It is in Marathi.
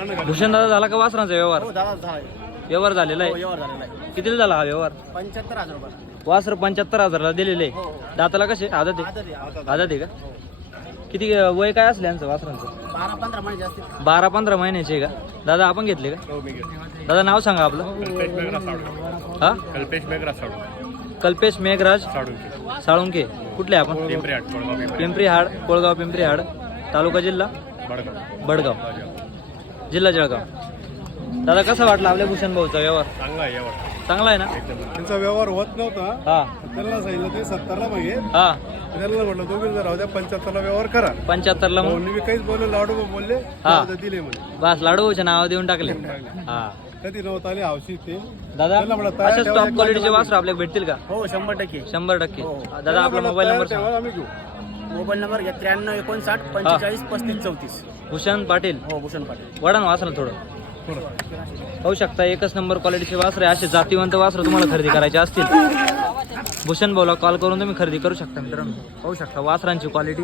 भूषण दादा झाला का वासरांचा व्यवहार? हो दादा झाला. व्यवहार झालेला हो आहे. व्यवहार झालेला आहे. कितीला झाला हा व्यवहार? 75,000 रुपये. वासर 75,000ला दिलेले हो, आहे. हो. दाताला कसे आदत आहे? आदत आहे, आदत. आदत आहे का? हो. किती वय काय असले यांचं वासरांचं? 12-15 महिने जास्त. 12-15 महिन्याचे आहे का? दादा आपण घेतले का? हो मी घेतो. दादा नाव सांगा आपलं. कल्पेश मेघराज साडू. हा कल्पेश मेघराज साडू. कल्पेश मेघराज साडू. साळुंके. कुठले आपण? पिंपरी हाट, कोळगाव पिंपरी. पिंपरी हाड, कोळगाव पिंपरी हाड, तालुका जिल्हा बडगाव. बडगाव, जिल्हा जळगाव. दादा कसा वाटला आपल्या भूषण भाऊचा व्यवहार? चांगला आहे व्यवहार. चांगला आहे ना? त्यांचा व्यवहार होत नव्हता. हा त्यांना सांगितलं ते 70ला मागे. हा त्यांना म्हटलं दोघी जर राहू द्या 75ला व्यवहार करा. 75ला मग मी काहीच बोललो, लाडू बोलले हा. आता दिले म्हणे. बस लाडू भाऊच्या नाव देऊन टाकले. हा कधी नव्हतं आले हौशी ते. दादा त्यांना म्हणलं तयार अशाच ठेवा, टॉप एक क्वालिटीचे लाखाला वासर आपल्याला भेटतील का? हो 100%. 100%. हो. दादा आपला मोबाईल नंबर सांगा. तेव्हा आम्ही घेऊ. मोबाईल नंबर घ्या 93 59 45 35 34. भूषण पाटील. हो भूषण पाटील. वडा ना वासर थोडं पाहू शकता. एकच नंबर क्वालिटीचे वासर आहे. असे जातीवंत वासर तुम्हाला खरेदी करायचे असतील भूषण भाऊला कॉल करून तुम्ही खरेदी करू शकता मित्रांनो. पाहू शकता वासरांची क्वालिटी